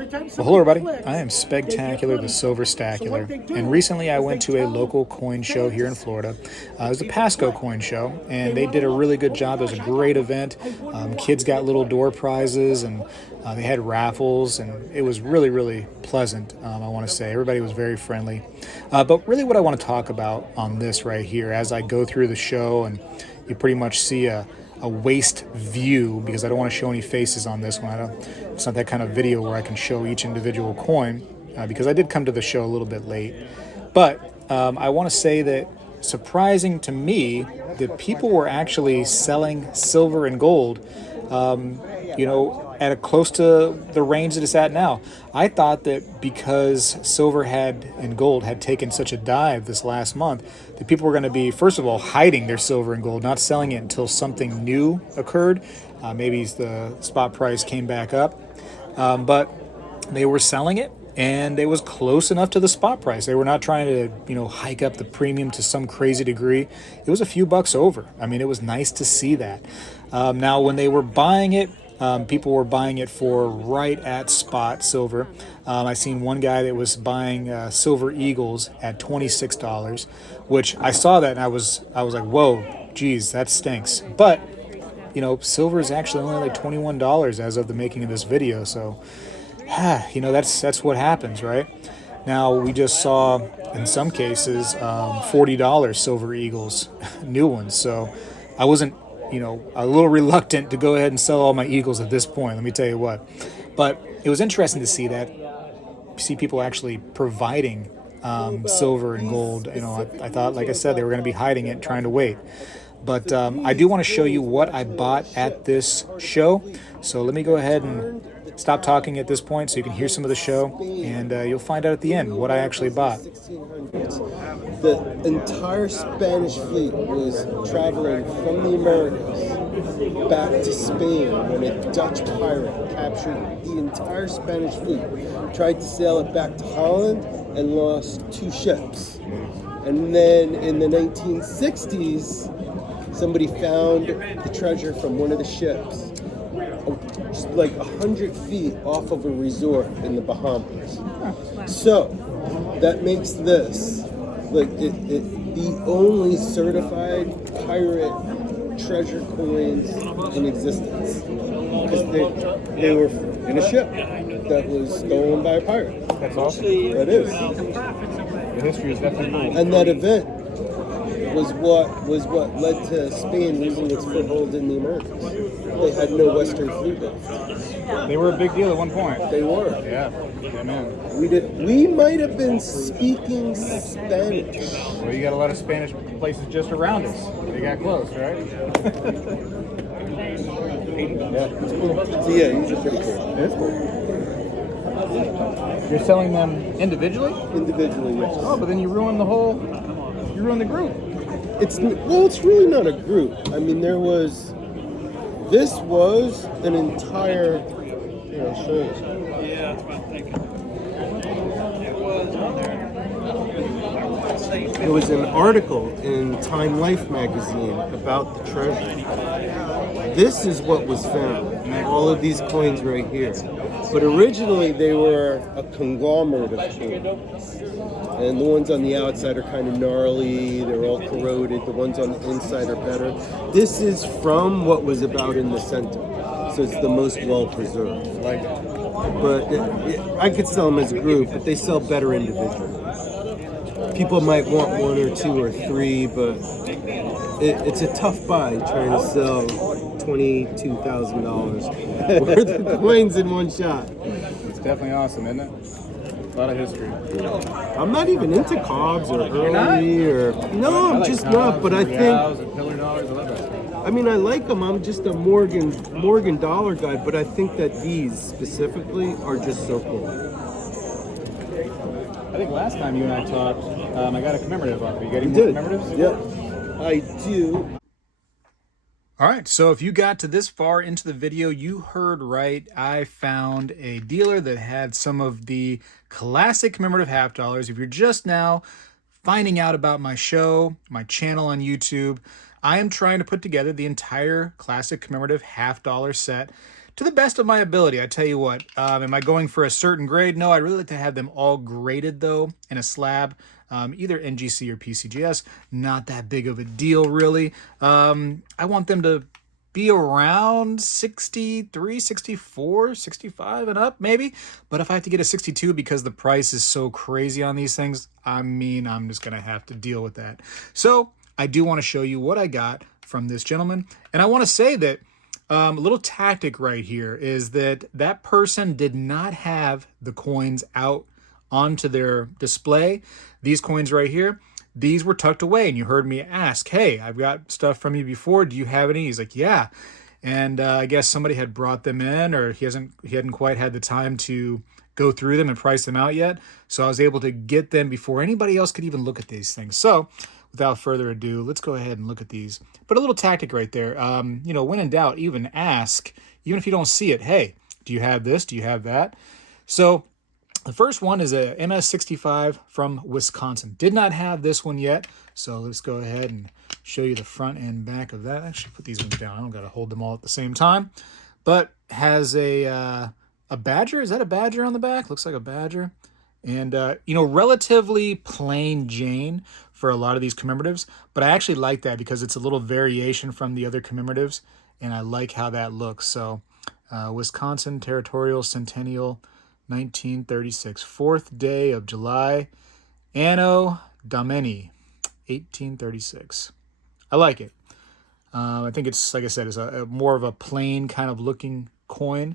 Well, hello everybody, I am Spegtacular, the Silver Stacular, and recently I went to a local coin show here in Florida. It was the Pasco coin show, and they did a really good job. It was a great event. Kids got little door prizes, and they had raffles, and it was really, really pleasant, I want to say. Everybody was very friendly. But really what I want to talk about on this right here, as I go through the show, and you pretty much see a waist view, because I don't want to show any faces on this one. It's not that kind of video where I can show each individual coin, because I did come to the show a little bit late. But I want to say that, surprising to me, that people were actually selling silver and gold, at a close to the range that it's at now. I thought that because silver and gold had taken such a dive this last month, that people were going to be, first of all, hiding their silver and gold, not selling it until something new occurred. Maybe the spot price came back up. But they were selling it, and it was close enough to the spot price. They were not trying to, hike up the premium to some crazy degree. It was a few bucks over. I mean, it was nice to see that. Now, when they were buying it, people were buying it for right at spot silver. I seen one guy that was buying silver eagles at $26, which I saw that and I was like, whoa, geez, that stinks. But silver is actually only like $21 as of the making of this video. So, that's what happens, right? Now, we just saw, in some cases, $40 silver eagles, new ones. So I wasn't, a little reluctant to go ahead and sell all my eagles at this point, let me tell you what. But it was interesting to see people actually providing silver and gold. I thought, like I said, they were going to be hiding it, trying to wait. But I do want to show you what I bought at this show. So let me go ahead and stop talking at this point so you can hear some of the show, and you'll find out at the end what I actually bought. The entire Spanish fleet was traveling from the Americas back to Spain when a Dutch pirate captured the entire Spanish fleet, tried to sail it back to Holland, and lost 2 ships. And then in the 1960s, somebody found the treasure from one of the ships, just like 100 feet off of a resort in the Bahamas. So that makes this like the only certified pirate treasure coins in existence, because they were in a ship that was stolen by a pirate. That's awesome. That is. The history is definitely cool. And that event was what led to Spain losing its foothold in the Americas. They had no Western fleet left. They were a big deal at one point. They were. Yeah, man. We might have been speaking Spanish. Well, you got a lot of Spanish places just around us. They got close, right? Yeah, it's cool. So yeah, these are pretty cool. It's cool. You're selling them individually? Individually, yes. Oh, but then you ruin the group. It's really not a group. I mean, this was an entire, show. Yeah, that's what I'm thinking. It was an article in Time Life magazine about the treasure. This is what was found. All of these coins right here. But originally they were a conglomerate of coins. And the ones on the outside are kind of gnarly, they're all corroded. The ones on the inside are better. This is from what was about in the center. So it's the most well preserved. But I could sell them as a group, but they sell better individually. People might want 1 or 2 or 3, but it's a tough buy trying to sell $22,000 worth of coins in one shot. It's definitely awesome, isn't it? A lot of history. I'm not even into cogs or early or no, I'm just not. But I think pillar dollars, I love that stuff. I mean, I like them. I'm just a Morgan dollar guy, but I think that these specifically are just so cool. I think last time you and I talked, I got a commemorative off. You got any more commemoratives? Yep, I do. All right, so if you got to this far into the video, you heard right. I found a dealer that had some of the classic commemorative half dollars. If you're just now finding out about my show, my channel on YouTube, I am trying to put together the entire classic commemorative half dollar set. to the best of my ability. I tell you what, am I going for a certain grade? No, I'd really like to have them all graded though in a slab, either NGC or PCGS. Not that big of a deal really. I want them to be around 63, 64, 65 and up maybe. But if I have to get a 62 because the price is so crazy on these things, I mean, I'm just going to have to deal with that. So I do want to show you what I got from this gentleman. And I want to say that a little tactic right here is that that person did not have the coins out onto their display. These coins right here, these were tucked away, and you heard me ask, hey, I've got stuff from you before. Do you have any? He's like, yeah. And I guess somebody had brought them in, or he hadn't quite had the time to go through them and price them out yet. So I was able to get them before anybody else could even look at these things. So without further ado, let's go ahead and look at these. But a little tactic right there. You know, when in doubt, even ask, even if you don't see it, hey, do you have this? Do you have that? So the first one is a MS65 from Wisconsin. Did not have this one yet, so let's go ahead and show you the front and back of that. Actually, put these ones down. I don't got to hold them all at the same time. But has a badger. Is that a badger on the back? Looks like a badger. And, you know, relatively plain Jane for a lot of these commemoratives. But I actually like that because it's a little variation from the other commemoratives, and I like how that looks. So, Wisconsin Territorial Centennial 1936, 4th day of July, Anno Domini, 1836. I like it. I think it's, like I said, it's a more of a plain kind of looking coin,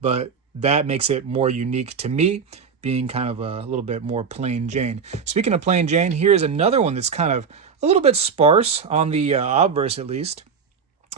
but that makes it more unique to me, being kind of a little bit more plain Jane. Speaking of plain Jane, here's another one that's kind of a little bit sparse on the obverse at least.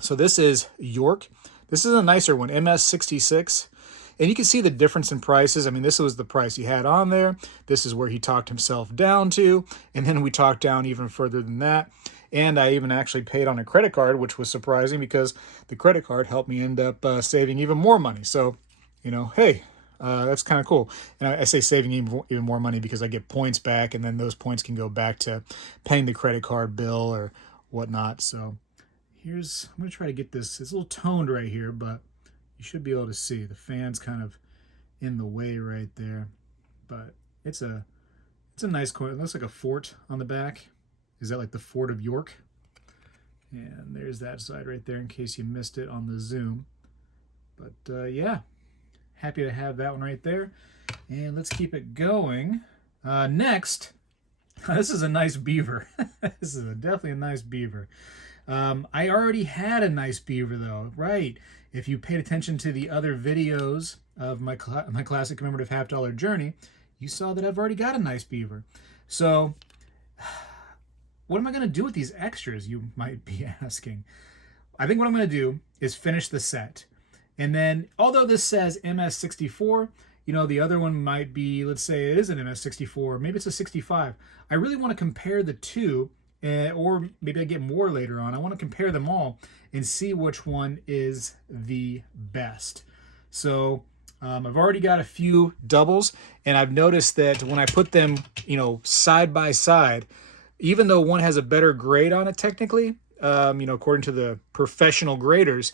So this is York. This is a nicer one, MS66. And you can see the difference in prices. I mean, this was the price he had on there. This is where he talked himself down to. And then we talked down even further than that. And I even actually paid on a credit card, which was surprising because the credit card helped me end up saving even more money. So, you know, hey, that's kind of cool. And I say saving even more money because I get points back, and then those points can go back to paying the credit card bill or whatnot. So I'm going to try to get this. It's a little toned right here, but you should be able to see the fan's kind of in the way right there, but it's a nice coin. It looks like a fort on the back. Is that like the Fort of York? And there's that side right there in case you missed it on the zoom. But yeah, happy to have that one right there. And let's keep it going. Next, this is a nice beaver. This is definitely a nice beaver. I already had a nice beaver though, right? If you paid attention to the other videos of my classic commemorative $50 journey, you saw that I've already got a nice beaver. So what am I going to do with these extras, you might be asking? I think what I'm going to do is finish the set. And then, although this says MS64, you know, the other one might be, let's say it is an MS64, maybe it's a 65. I really want to compare the two, or maybe I get more later on. I want to compare them all and see which one is the best. So I've already got a few doubles, and I've noticed that when I put them, you know, side by side, even though one has a better grade on it technically, you know, according to the professional graders,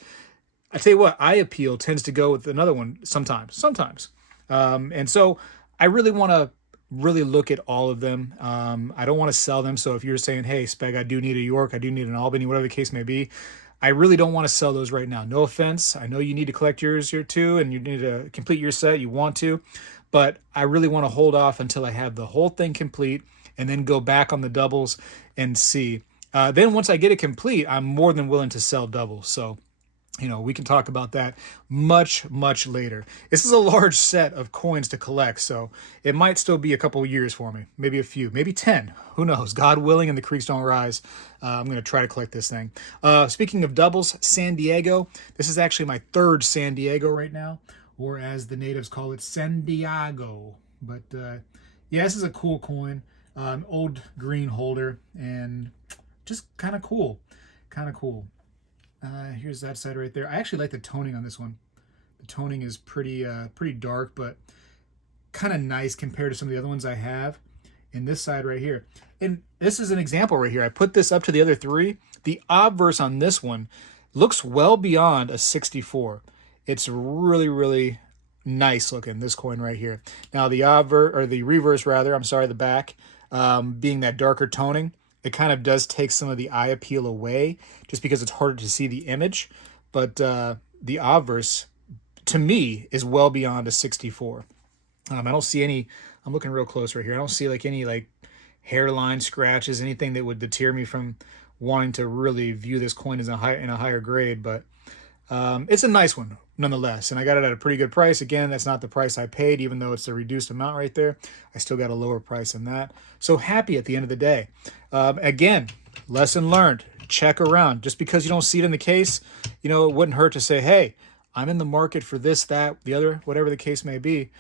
I tell you what, eye appeal tends to go with another one sometimes. And so I really want to look at all of them. I don't want to sell them. So if you're saying, hey, Speg, I do need a York, I do need an Albany, whatever the case may be, I really don't want to sell those right now. No offense. I know you need to collect yours here too, and you need to complete your set. You want to, but I really want to hold off until I have the whole thing complete and then go back on the doubles and see. Then once I get it complete, I'm more than willing to sell doubles. So, you know, we can talk about that much, much later. This is a large set of coins to collect, so it might still be a couple years for me. Maybe a few, maybe 10. Who knows? God willing and the creeks don't rise. I'm going to try to collect this thing. Speaking of doubles, San Diego. This is actually my third San Diego right now, or as the natives call it, San Diego. But yeah, this is a cool coin. Old green holder, and just kind of cool. Here's that side right there. I actually like the toning on this one. The toning is pretty dark, but kind of nice compared to some of the other ones I have. And this side right here. And this is an example right here. I put this up to the other three. The obverse on this one looks well beyond a 64. It's really, really nice looking, this coin right here. Now the the reverse rather, I'm sorry, the back, being that darker toning, it kind of does take some of the eye appeal away just because it's harder to see the image. But the obverse, to me, is well beyond a 64. I don't see any, I'm looking real close right here. I don't see like any like hairline scratches, anything that would deter me from wanting to really view this coin as in a higher grade. But it's a nice one nonetheless, and I got it at a pretty good price. Again, that's not the price I paid, even though it's a reduced amount right there. I still got a lower price than that. So happy at the end of the day. Again, lesson learned. Check around. Just because you don't see it in the case, it wouldn't hurt to say, hey, I'm in the market for this, that, the other, whatever the case may be.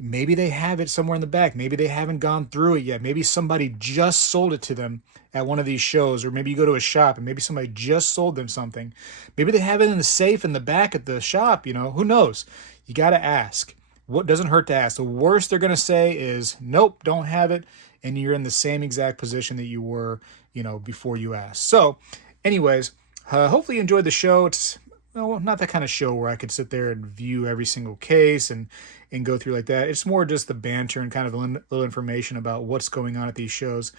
Maybe they have it somewhere in the back. Maybe they haven't gone through it yet. Maybe somebody just sold it to them at one of these shows, or maybe you go to a shop and maybe somebody just sold them something. Maybe they have it in the safe in the back at the shop, who knows? You got to ask. What doesn't hurt to ask? The worst they're going to say is, nope, don't have it. And you're in the same exact position that you were, before you asked. So anyways, hopefully you enjoyed the show. It's not that kind of show where I could sit there and view every single case and go through like that. It's more just the banter and kind of a little information about what's going on at these shows.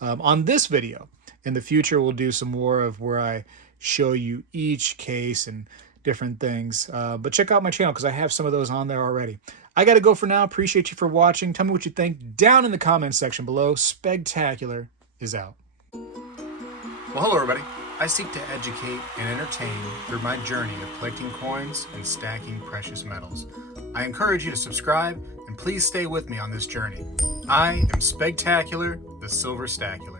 On this video, in the future, we'll do some more of where I show you each case and different things. But check out my channel because I have some of those on there already. I got to go for now. Appreciate you for watching. Tell me what you think down in the comments section below. Spegtacular is out. Well, hello, everybody. I seek to educate and entertain through my journey of collecting coins and stacking precious metals. I encourage you to subscribe and please stay with me on this journey. I am Spegtacular, the Silver Stacular.